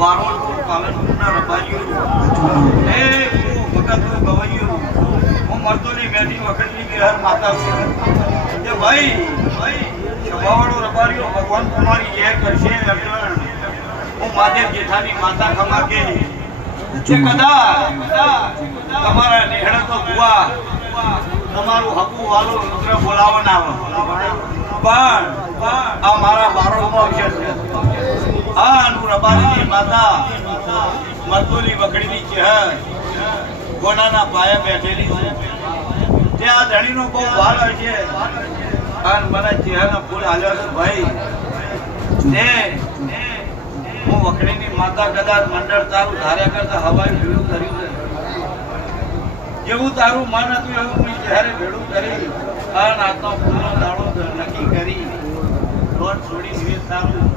બારોટપુર પાલનપુરના રબારીઓ એ ભગત ગવાઈઓ હું મરતોની મેઠી વખતની બિહાર માતા છું કે ભાઈ સભાવાળો રબારીઓ ભગવાન તમારી જય કરશે અર્જુન હું મહાદેવ જેઠાની માતા ખમા કે કદાચ તમારા નેહડા તો ભુવા તમારું હકુ વાલો રુદ્ર બોલાવવા આવે પણ આ મારા બારોટનો અક્ષર છે આ રબારીની માતા મરતોલી વખડીની ચહેર ગોનાના પાયા બેઠેલી છે ત્યાં ધણીનો બહુ ભાર છે અને મને ચહેરાના ફૂલ હાલ્યો છે ભાઈ ને હું વખડીની માતા કદાચ મંડળ તારું ધાર્યા કરતા હવાઈ ભેળું કર્યું છે જેવું તારું મન હતું એવું હું ચહેરે ભેળું કરી અને આજનો ફૂલનો દાડો નક્કી કરી રોજ છોડી તારું